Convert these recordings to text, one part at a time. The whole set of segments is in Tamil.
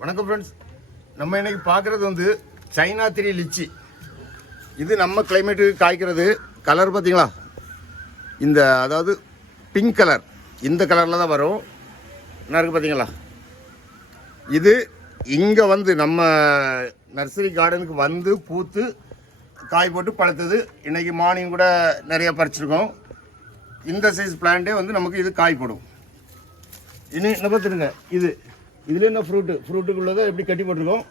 வணக்கம் ஃப்ரெண்ட்ஸ் நம்ம இன்னைக்கு பார்க்குறது வந்து சைனா த்ரீ லிச்சி. இது நம்ம கிளைமேட்டுக்கு காய்க்கிறது. கலர் பார்த்தீங்களா? இந்த அதாவது பிங்க் கலர் இந்த கலரில் தான் வரும். என்ன இருக்குது பார்த்தீங்களா? இது இங்கே வந்து நம்ம நர்சரி கார்டனுக்கு வந்து பூத்து காய் போட்டு பழுத்தது. இன்றைக்கி மார்னிங் கூட நிறைய பறிச்சிருக்கோம். இந்த சைஸ் பிளான்ட்டே வந்து நமக்கு இது காய் போடும். இனி என்ன பார்த்துருங்க இது இதில் என்ன ஃப்ரூட்டு ஃப்ரூட்டுக்குள்ளதை எப்படி கட்டி போட்டிருக்கோம்?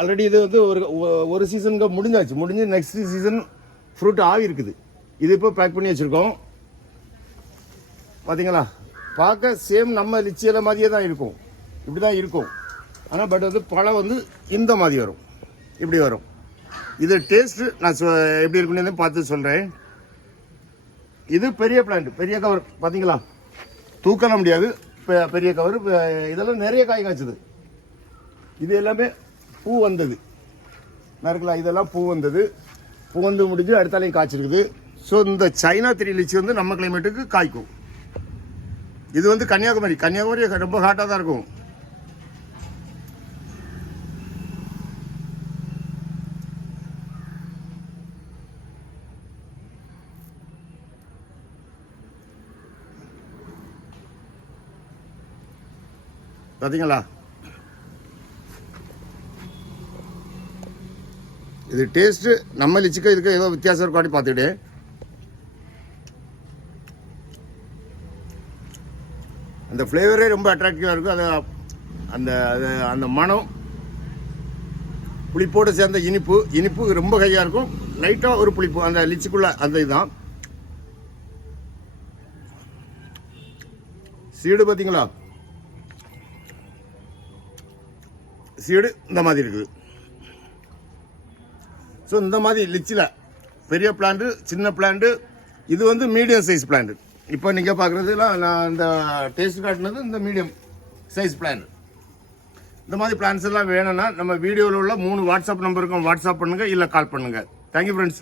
ஆல்ரெடி இது வந்து ஒரு ஒ- ஒரு சீசனுக்கு முடிஞ்சாச்சு. முடிஞ்சு நெக்ஸ்ட் சீசன் ஃப்ரூட் ஆவி இருக்குது இது இப்போ பேக் பண்ணி வச்சுருக்கோம். பார்த்தீங்களா பார்க்க சேம் நம்ம லிச்சியில் மாதிரியே தான் இருக்கும். இப்படி தான் இருக்கும். ஆனால் பட் வந்து பழம் வந்து இந்த மாதிரி வரும். இப்படி வரும். இது டேஸ்ட்டு நான் சொ- எப்படி இருக்குன்னு பார்த்து சொல்கிறேன் இது பெரிய பிளான்ட் பெரிய கவர் பார்த்தீங்களா தூக்கலாம் முடியாது. பெரிய கவர் இதெல்லாம் நிறைய காய் காய்ச்சது. இது எல்லாமே பூ வந்தது. நறுக்கலாம் இதெல்லாம் பூ வந்தது. பூ வந்து முடிஞ்சு அடுத்தாலையும் காய்ச்சிருக்குது. ஸோ இந்த சைனா த்ரீ லிச்சி வந்து நம்ம கிளைமேட்டுக்கு காய்க்கும். இது வந்து கன்னியாகுமரி. கன்னியாகுமரி ரொம்ப ஹாட்டாக தான் இருக்கும். பார்த்தீங்களா இது டேஸ்ட்டு நம்ம லிச்சிக்க இதுக்கு ஏதோ வித்தியாசம் இருக்காட்டி பார்த்துக்கிட்டு அந்த ஃப்ளேவரே ரொம்ப அட்ராக்டிவாக இருக்கும். அது அந்த அது அந்த மனம் புளிப்போடு சேர்ந்த இனிப்பு இனிப்பு ரொம்ப கையாக இருக்கும். லைட்டாக ஒரு புளிப்பு அந்த லிச்சிக்குள்ளே அந்த இதுதான். சீடு பார்த்தீங்களா சீடு இந்த மாதிரி இருக்குது. ஸோ இந்த மாதிரி லிச்சில் பெரிய பிளான்ட்டு சின்ன பிளான்ட்டு இது வந்து மீடியம் சைஸ் பிளான்ட் இப்போ நீங்கள் பார்க்குறதுலாம் நான் இந்த டேஸ்ட் காட்டினது இந்த மீடியம் சைஸ் பிளான் இந்த மாதிரி பிளான்ஸ் எல்லாம் வேணும்னா நம்ம வீடியோவில் உள்ள மூணு வாட்ஸ்அப் நம்பருக்கும் வாட்ஸ்அப் பண்ணுங்கள் இல்லை கால் பண்ணுங்கள் தேங்க்யூ ஃப்ரெண்ட்ஸ்